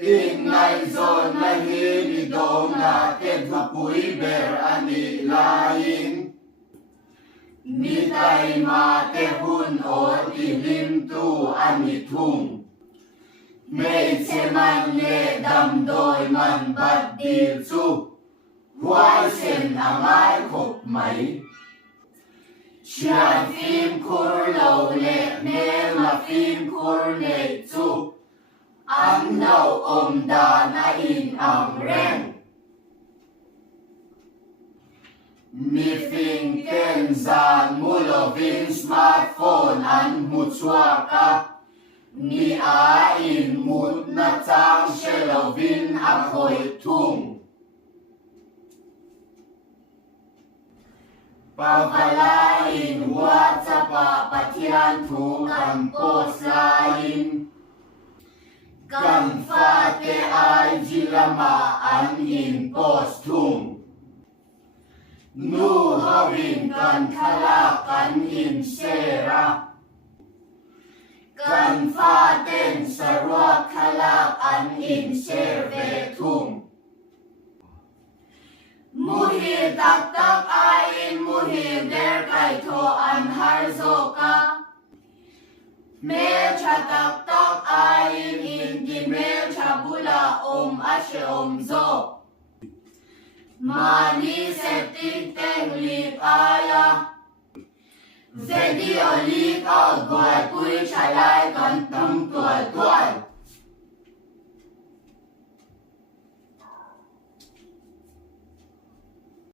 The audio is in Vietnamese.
Ingay zon na hilidong natin hupuy ber ani lain. Mitay mate hun o tilim tu ani thung. Mei che man le dam doi man bat dir chu. Huai sen amai khop mai. Chian phim khur lâu lệ nê mà phim khur nê chu. Ăn đầu ôm đà na in ang ren. Mi phim ken zan mulo vin smartphone an mut chua ka. Mi a in mut na chang shelo vin a khoi thung. Pavalain WhatsApp patian thu kan post lain. Kan fate ai jilama an in post thung. Nu havin kan khala kan in sera. Kan faten sarwa khala an in serve thung. Muhir tak tak ain muhir der kai tho an har zo ka. Mel cha tak tak ain in di mel cha bula ashe zo. Mani setting teng lik aya. Video lik out boy pui cha lai kan tum tuai tuai.